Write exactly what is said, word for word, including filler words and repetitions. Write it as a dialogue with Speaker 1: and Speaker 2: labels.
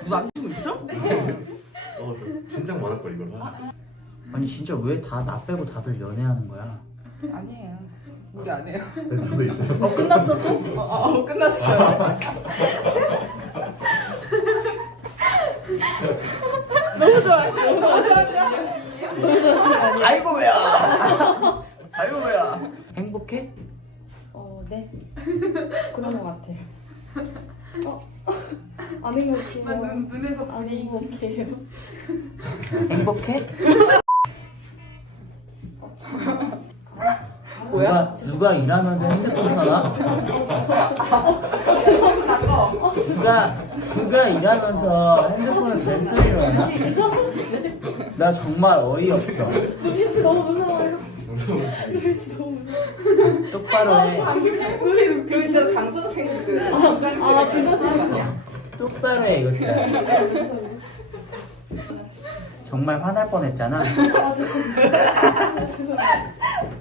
Speaker 1: 너 남자친구 있어?
Speaker 2: 어, 진작 많을걸 이걸.
Speaker 1: 아니 진짜 왜 다 나 빼고 다들 연애하는 거야?
Speaker 3: 아니에요. 우리 안 해요.
Speaker 2: 네, 저도 있어요.
Speaker 1: 어 끝났어 또?
Speaker 3: 어, 어 끝났어요. 너무 좋아요. 너무 좋아요. 너무 좋았어요.
Speaker 1: 아이고 왜야? 아이고 왜야? 행복해?
Speaker 4: 어, 네. 그런 것 같아요. 어? 안 행복해요.
Speaker 3: 눈, 눈에서
Speaker 4: 안 행복해요.
Speaker 1: 행복해?
Speaker 3: 뭐야?
Speaker 1: 누가, 누가 일하면서 핸드폰 켜나? 누가 누가 일하면서 핸드폰을 될 소리를 하나? 나 정말 어이없어.
Speaker 4: 눈빛이 너무 무서워요. 눈빛이 너무 무서워요.
Speaker 1: 똑바로 해.
Speaker 3: 우리 그 진짜 강 선생 그 정장
Speaker 4: 아, 그거지 아니야?
Speaker 1: 똑바로 해 이거 진짜. 정말 화날 뻔했잖아.
Speaker 4: 아, 죄송해요.